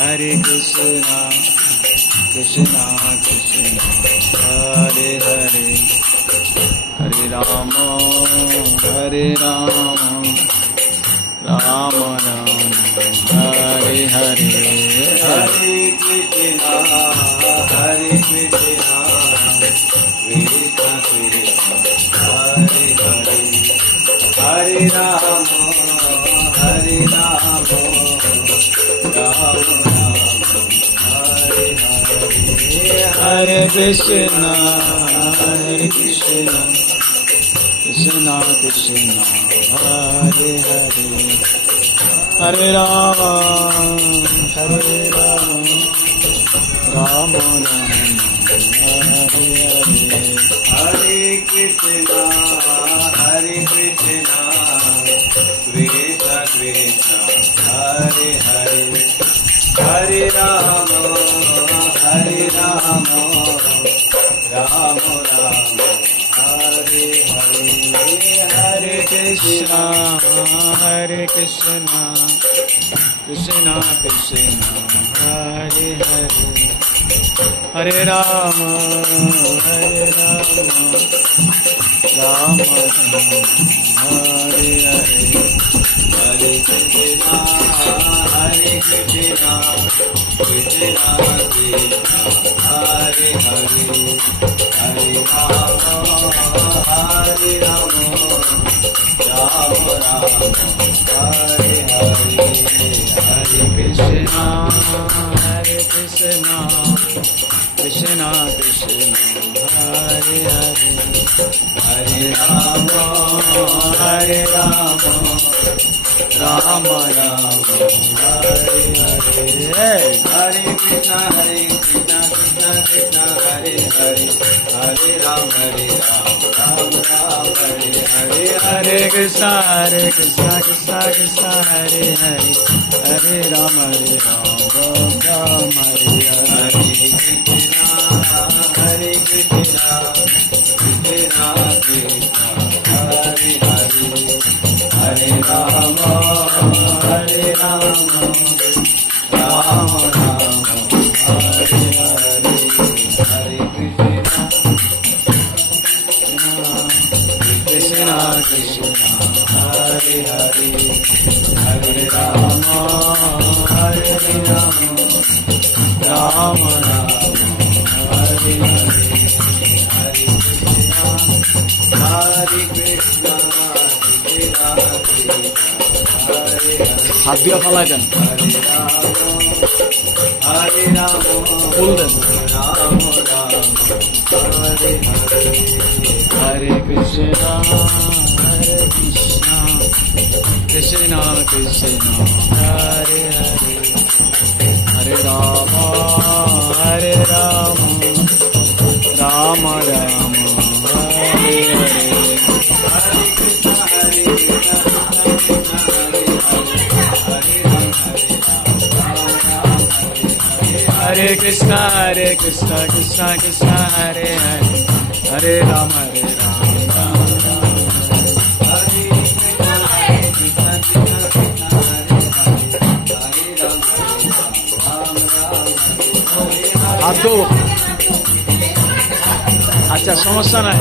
Hare Krishna, Krishna Krishna, Hare Hare, Hare Rama, Hare Rama, Rama Rama, Hare Hare. Hare Krishna, Hare Krishna, Krishna Krishna, Hare Hare, Hare Rama, Hare Rama, Rama Hare Krishna, Hare Krishna, Krishna Krishna, Hare Hare, Hare Rama, Hare Rama, Rama Rama, Hare Hare. Hare Krishna, Hare Krishna, Krishna Krishna, Hare Hare, Hare Rama, Hare Rama, Rama Rama, Hare Hare. Hare Krishna, Hare Krishna, Krishna Krishna, Hare Hare, Hare Rama, Hare Rama, Rama Rama, Hare Hare. Hare Krishna, Hare Krishna, Krishna Krishna, Hare Hare, Hare Rama, Hare Rama, Rama Rama, Hare Hare. Hare Krishna, Hare Krishna, Krishna Krishna, Hare Hare, Hare Rama, Hare Rama, Rama Rama, Hare Hare. Hare Krishna, Hare Krishna, Krishna Krishna, Hare Hare, Hare Rama, Rama Rama, Hare Hare. Hare Krishna, Hare Krishna, Krishna Krishna, Hare Hare, Hare Rama, Rama Rama, Hare Hare. Hare Krishna, Krishna Krishna, Hare Hare, Hare Rama, Hare Rama, Rama Rama, Hare Hare. Hare Krishna, Krishna Hare Hare, Hare Rama, Hare Rama, Rama Rama, Hare Hare. হাত দিয়ে ফালাই দেন, ফুল দেন। হরে কৃষ্ণ, হরে কৃষ্ণ, কৃষ্ণ কৃষ্ণ, হরে হরে, হরে রাম, হরে Ram, Ram Ram, Hare Hare. Hare Krishna, Hare Krishna, Krishna Krishna, Hare Hare, Hare Rama, Rama Rama, Hare Krishna, Krishna Krishna, Hare Hare, Hare Rama, Rama Rama, Hare Hare. আচ্ছা, সমস্যা নাই।